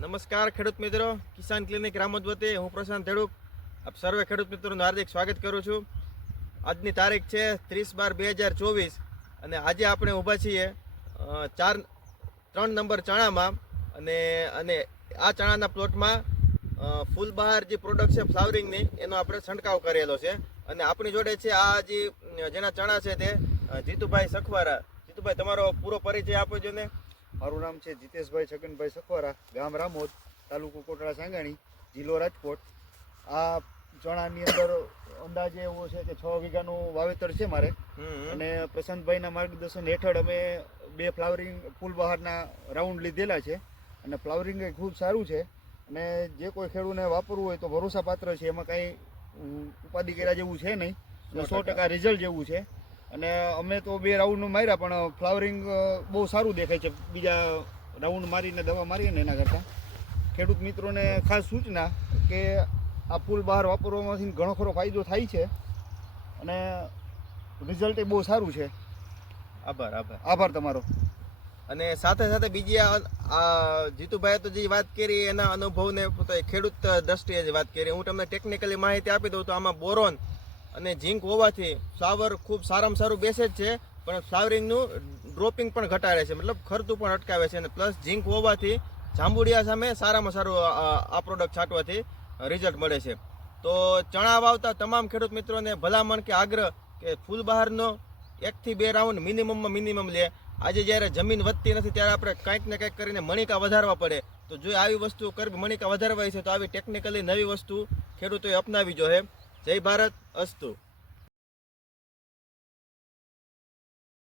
નમસ્કાર ખેડૂત મિત્રો. કિસાન ક્લિનિક રામોદ વતી. હું પ્રશાંત ધેડુક. આપ સર્વે ખેડૂત મિત્રોનું હાર્દિક સ્વાગત કરું છું. આજની તારીખ છે ત્રીસ બાર બે હજાર ચોવીસ અને આજે આપણે ઊભા છીએ ચાર, ત્રણ નંબર ચણામાં અને અને આ ચણાના પ્લોટમાં ફૂલબહાર જે પ્રોડક્ટ છે ફ્લાવરિંગની, એનો આપણે છંટકાવ કરેલો છે. અને આપણી જોડે છે આ જે, જેના ચણા છે તે જીતુભાઈ સખવારા. જીતુભાઈ, તમારો પૂરો પરિચય આપો છો ને મારું નામ છે જીતેશભાઈ છગનભાઈ સખવારા ગામ રામોદ તાલુકો કોટડા સાંગાણી જિલ્લો રાજકોટ. આ ચણાની અંદર અંદાજે એવો છે કે છ વીઘાનું વાવેતર છે મારે. અને પ્રશાંતભાઈના માર્ગદર્શન હેઠળ અમે બે ફ્લાવરિંગ ફૂલ બહારના રાઉન્ડ લીધેલા છે. અને ફ્લાવરિંગ એ ખૂબ સારું છે. અને જે કોઈ ખેડૂને વાપરવું હોય તો ભરોસાપાત્ર છે. એમાં કાંઈ ઉપાધિ કર્યા જેવું છે નહીં. સો ટકા રિઝલ્ટ જેવું છે. અને અમે તો બે રાઉન્ડ માર્યા પણ ફ્લાવરિંગ બહુ સારું દેખાય છે. બીજા રાઉન્ડ મારીને દવા મારીએ ને એના કરતાં. ખેડૂત મિત્રોને ખાસ સૂચના કે આ ફૂલ બહાર વાપરવામાંથી ઘણો ખરો ફાયદો થાય છે અને રિઝલ્ટ એ બહુ સારું છે. આભાર આભાર. આભાર તમારો. અને સાથે સાથે બીજી આ આ જીતુભાઈએ તો જે વાત કરી એના અનુભવને ખેડૂત દ્રષ્ટિએ જે વાત કરી. હું તમને ટેકનિકલી માહિતી આપી દઉં તો આમાં બોરોન અને ઝીંક હોવાથી ફ્લાવર ખૂબ સારામાં સારું બેસે જ છે, પણ ફ્લાવરિંગનું ડ્રોપિંગ પણ ઘટાડે છે. મતલબ ખર્ચું પણ અટકાવે છે અને પ્લસ ઝીંક હોવાથી જાંબુડિયા સામે સારામાં સારું આ- પ્રોડક્ટ છાંટવાથી રિઝલ્ટ મળે છે. તો ચણા વાવતા તમામ ખેડૂત મિત્રોને ભલામણ કે આગ્રહ કે ફૂલ બહારનો એકથી બે રાઉન્ડ મિનિમમમાં મિનિમમ લે. આજે જ્યારે જમીન વધતી નથી ત્યારે આપણે કંઈક ને કંઈક કરીને મણિકા વધારવા પડે. તો જો આવી વસ્તુ કરવી મણિકા વધારવા છે, તો આવી ટેકનિકલી નવી વસ્તુ ખેડૂતોએ અપનાવી જોઈએ જય ભારત અસ્તુ.